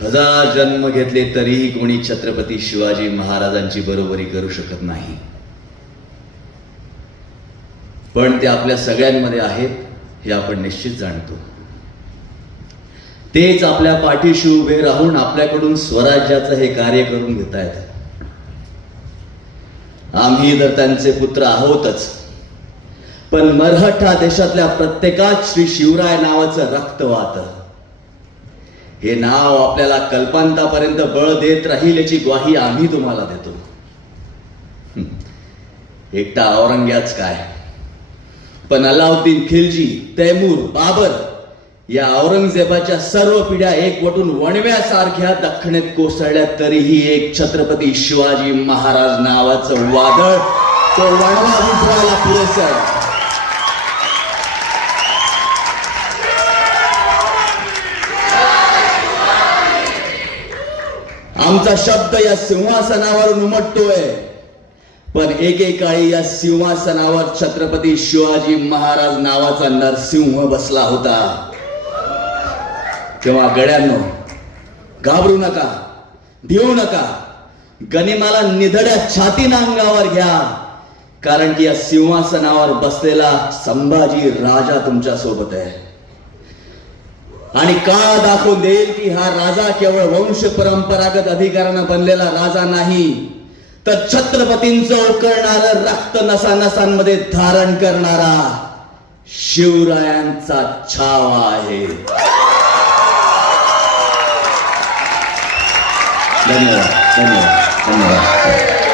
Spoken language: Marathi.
हजार जन्म घेतले तरीही कोणी छत्रपती शिवाजी महाराजांची बरोबरी करू शकत नाही. पण ते आपल्या सगळ्यांमध्ये आहेत हे आपण निश्चित जाणतो. तेच आपल्या पाठीशी उभे राहून आपल्याकडून स्वराज्याचं हे कार्य करून घेत आहेत आम्ही तर त्यांचे पुत्र आहोतच. पण मराठा देशातल्या प्रत्येकात श्री शिवराय नावाचं रक्त वाहतं हे नाव आपल्याला कल्पांतापर्यंत बळ देत राहील याची ग्वाही आम्ही तुम्हाला देतो. एकटा औरंग्याच काय? पण अलाउद्दीन खिलजी तैमूर बाबर या औरंगजेबाच्या सर्व पिढ्या एकवटून वणव्यासारख्या दख्खनेत कोसळल्या तरीही एक छत्रपती शिवाजी महाराज नावाचं वादळ तो वणवा पुरेसं आमचा शब्द या सिंहासनावरून उमटतोय. पण एकेकाळी या सिंहासनावर छत्रपती शिवाजी महाराज नावाचा नरसिंह बसला होता. तेव्हा गड्यांनो घाबरू नका भिवू नका. गनिमाला निधड्या छातीना अंगावर घ्या. कारण की या सिंहासनावर बसलेला संभाजी राजा तुमच्यासोबत आहे. आणि काळ दाखवून देईल की हा राजा केवळ वंश परंपरागत अधिकारानं बनलेला राजा नाही तर छत्रपतींचं उकळणारं रक्त नसा नसांमध्ये धारण करणारा शिवरायांचा छावा आहे. धन्यवाद धन्यवाद धन्यवाद.